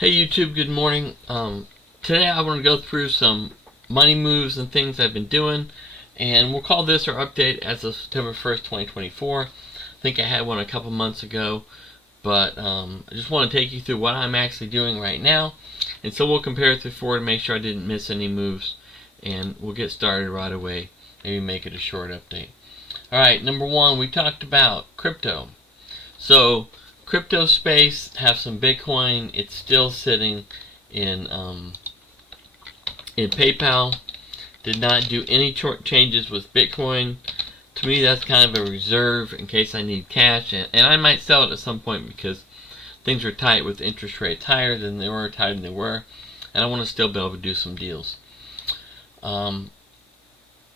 Hey YouTube, good morning. Today I want to go through some money moves and things I've been doing, and we'll call this our update as of September 1st, 2024. I think I had one a couple months ago, but I just want to take you through what I'm actually doing right now, and so we'll compare it to before to make sure I didn't miss any moves, and we'll get started right away. Maybe make it a short update. Alright, number one, we talked about crypto. So crypto space, have some Bitcoin. It's still sitting in PayPal. Did not do any changes with Bitcoin. To me, that's kind of a reserve in case I need cash, and I might sell it at some point because things are tight with interest rates higher than they were, tighter than they were, and I want to still be able to do some deals.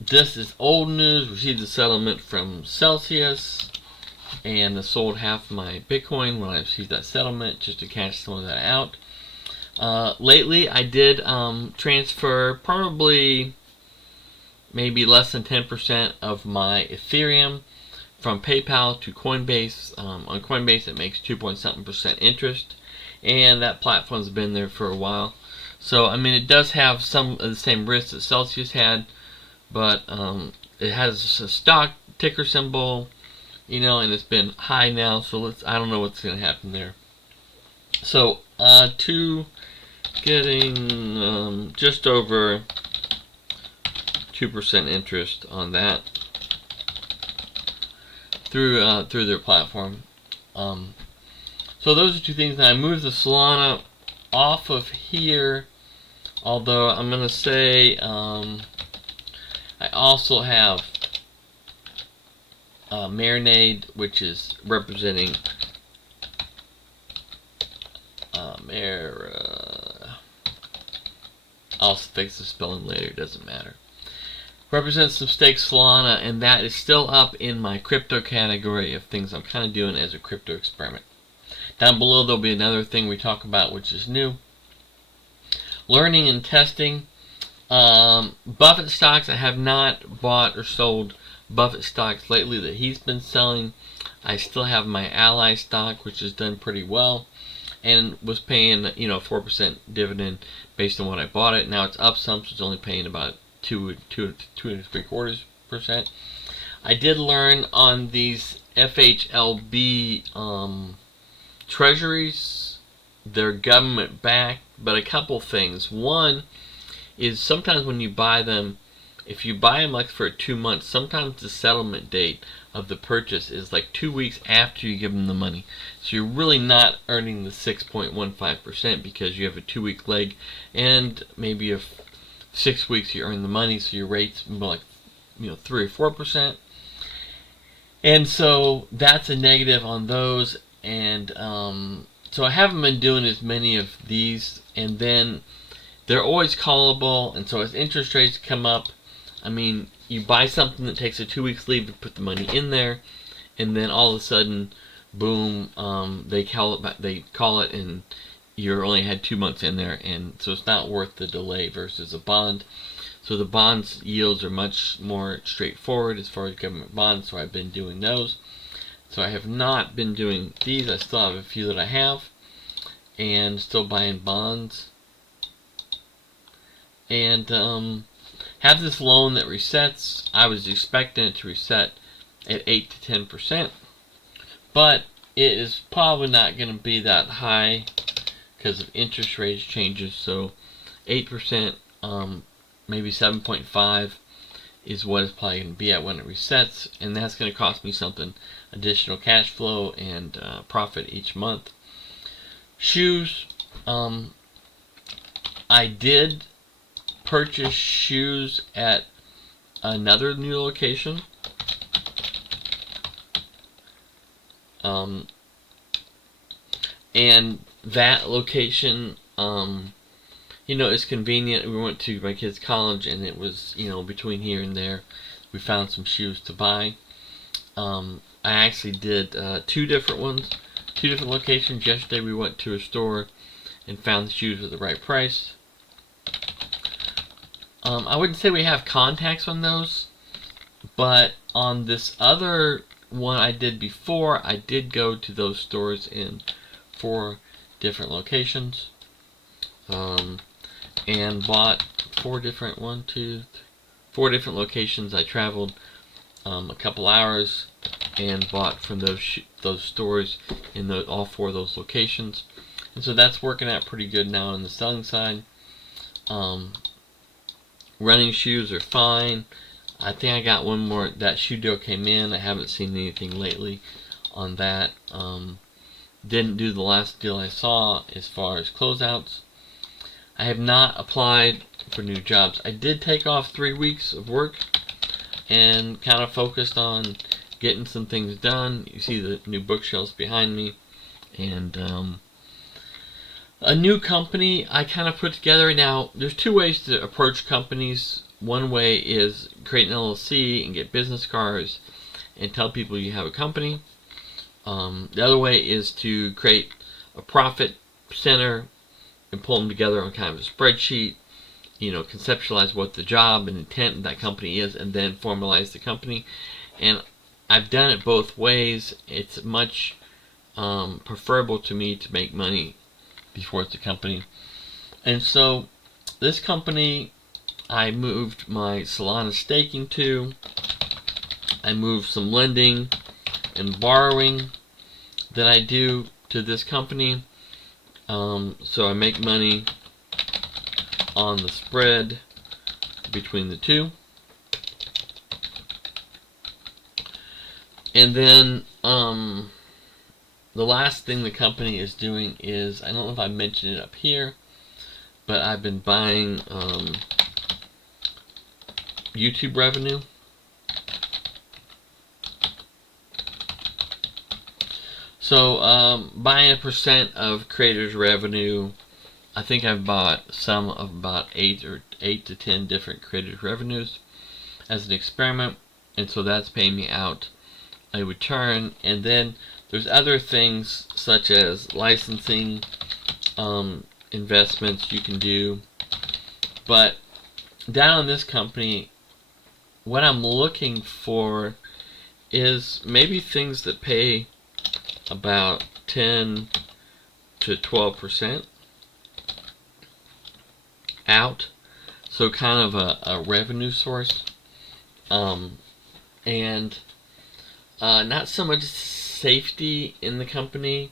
This is old news. Received a settlement from Celsius, and I sold half of my Bitcoin when I received that settlement just to cash some of that out. Lately, I did transfer probably maybe less than 10% of my Ethereum from PayPal to Coinbase. On Coinbase, it makes 2.something% interest, and that platform's been there for a while. So, I mean, it does have some of the same risks that Celsius had, but it has a stock ticker symbol, and it's been high now, so I don't know what's going to happen there. So, to getting just over 2% interest on that through their platform. So those are two things. And I moved the Solana off of here, although I'm going to say I also have Marinade, which is representing I'll fix the spelling later, it doesn't matter. Represents some stake Solana, and that is still up in my crypto category of things I'm kind of doing as a crypto experiment. Down below there'll be another thing we talk about which is new. Learning and testing. Buffett stocks, I have not bought or sold Buffett stocks lately that he's been selling. I still have my Ally stock, which has done pretty well and was paying 4% dividend based on what I bought it. Now it's up some, so it's only paying about 2.75%. I did learn on these FHLB treasuries, they're government backed, but a couple things. One is sometimes when you buy them, if you buy them like for 2 months, sometimes the settlement date of the purchase is like 2 weeks after you give them the money. So you're really not earning the 6.15% because you have a 2-week leg, and maybe if 6 weeks you earn the money, so your rate's more like 3 or 4%. And so that's a negative on those, and so I haven't been doing as many of these, and then they're always callable, and so as interest rates come up, I mean, you buy something that takes a 2 weeks leave to put the money in there, and then all of a sudden, boom, they call it, and you only had 2 months in there, and so it's not worth the delay versus a bond. So the bonds yields are much more straightforward as far as government bonds, so I've been doing those. So I have not been doing these. I still have a few that I have, and still buying bonds. And have this loan that resets. I was expecting it to reset at 8 to 10%, but it is probably not going to be that high because of interest rates changes. So 8%, maybe 7.5 is what it's probably going to be at when it resets, and that's going to cost me something additional cash flow and profit each month. Shoes, I did purchase shoes at another new location. And that location, is convenient. We went to my kids' college, and it was, between here and there, we found some shoes to buy. I actually did 2 different ones, 2 different locations. Yesterday we went to a store and found the shoes at the right price. I wouldn't say we have contacts on those, but on this other one I did before, I did go to those stores in 4 different locations. and bought four different locations. I traveled a couple hours and bought from those stores in all four of those locations, and so that's working out pretty good now on the selling side. Running shoes are fine. I think I got one more. That shoe deal came in. I haven't seen anything lately on that. Didn't do the last deal I saw as far as closeouts. I have not applied for new jobs. I did take off 3 weeks of work and kind of focused on getting some things done. You see the new bookshelves behind me, and a new company I kind of put together. Now, there's two ways to approach companies. One way is create an LLC and get business cards and tell people you have a company. The other way is to create a profit center and pull them together on kind of a spreadsheet, conceptualize what the job and intent of that company is, and then formalize the company. And I've done it both ways. It's much preferable to me to make money before it's a company. And so this company I moved my Solana staking to. I moved some lending and borrowing that I do to this company. So I make money on the spread between the two. And then the last thing the company is doing is, I don't know if I mentioned it up here, but I've been buying YouTube revenue. So buying a percent of creators' revenue. I think I've bought some of about 8 to 10 different creators' revenues as an experiment, and so that's paying me out a return. And then there's other things such as licensing investments you can do. But down on this company, what I'm looking for is maybe things that pay about 10 to 12% out, so kind of a revenue source, and not so much safety in the company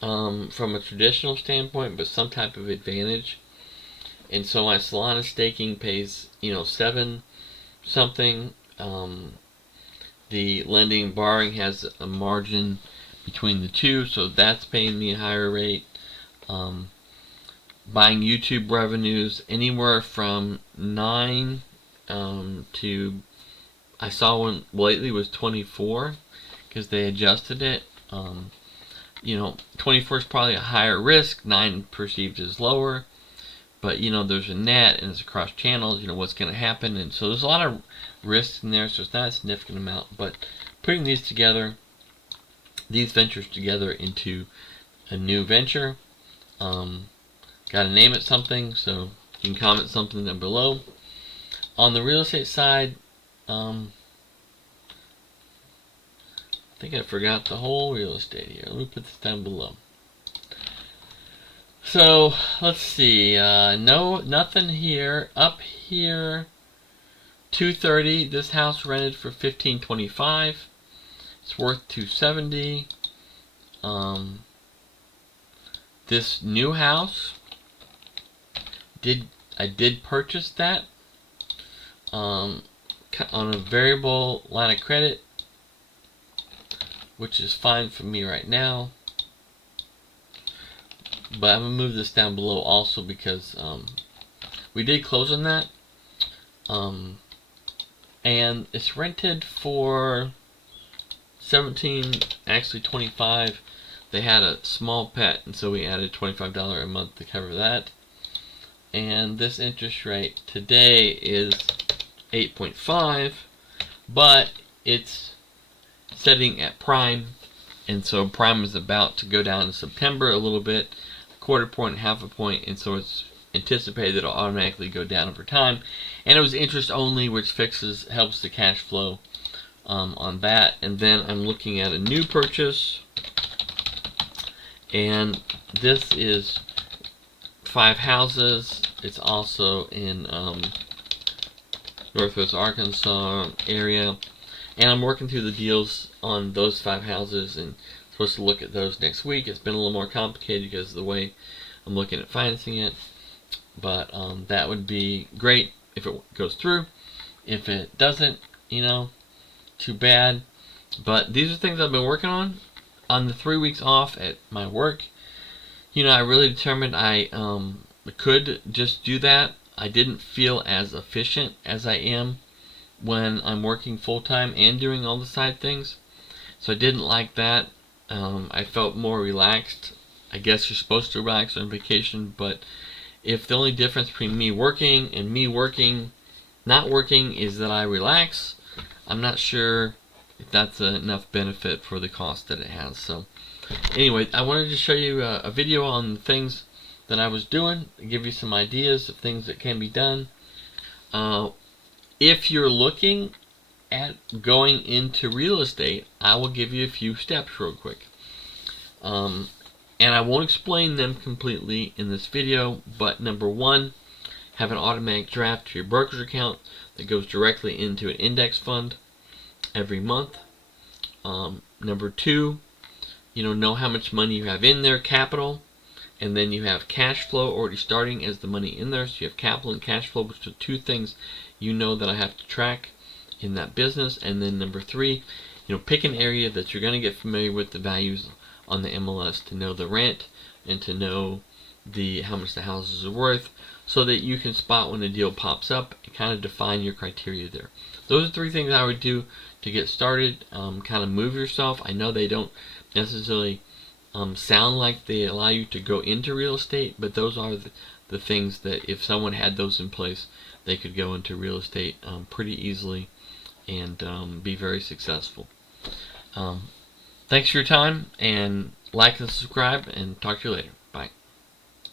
from a traditional standpoint, but some type of advantage. And so my Solana staking pays 7 something. The lending and borrowing has a margin between the two, so that's paying me a higher rate. Buying YouTube revenues anywhere from 9 to, I saw one lately was 24 because they adjusted it. 24 is probably a higher risk, 9 perceived as lower, but there's a net and it's across channels, what's going to happen, and so there's a lot of risks in there, so it's not a significant amount. But putting these ventures together into a new venture, got to name it something, so you can comment something down below. On the real estate side, I think I forgot the whole real estate here. Let me put this down below. So let's see. Nothing here. Up here, 230. This house rented for $15.25. It's worth $270. This new house, I did purchase that on a variable line of credit, which is fine for me right now. But I'm going to move this down below also because we did close on that. And it's rented for 17, actually 25. They had a small pet, and so we added $25 a month to cover that. And this interest rate today is 8.5, but it's setting at prime, and so prime is about to go down in September a little bit, quarter point, half a point, and so it's anticipated that it'll automatically go down over time. And it was interest only, which helps the cash flow on that. And then I'm looking at a new purchase, and this is 5 houses. It's also in Northwest Arkansas area, and I'm working through the deals on those 5 houses and supposed to look at those next week. It's been a little more complicated because of the way I'm looking at financing it, but that would be great if it goes through. If it doesn't, too bad. But these are things I've been working on the 3 weeks off at my work. I really determined I could just do that. I didn't feel as efficient as I am when I'm working full-time and doing all the side things. So I didn't like that. I felt more relaxed. I guess you're supposed to relax on vacation, but if the only difference between me working and me not working is that I relax, I'm not sure if that's enough benefit for the cost that it has. So anyway, I wanted to show you a video on the things that I was doing, give you some ideas of things that can be done. If you're looking at going into real estate, I will give you a few steps real quick. And I won't explain them completely in this video, but number 1, have an automatic draft to your brokerage account that goes directly into an index fund every month. Number 2, know how much money you have in there, capital, and then you have cash flow already starting as the money in there. So you have capital and cash flow, which are 2 things that I have to track in that business. And then number 3, pick an area that you're going to get familiar with the values on the MLS to know the rent and to know how much the houses are worth, so that you can spot when a deal pops up and kind of define your criteria there. Those are 3 things I would do to get started. Kind of move yourself. I know they don't necessarily sound like they allow you to go into real estate, but those are the things that if someone had those in place, they could go into real estate pretty easily and be very successful. Thanks for your time, and like and subscribe, and talk to you later.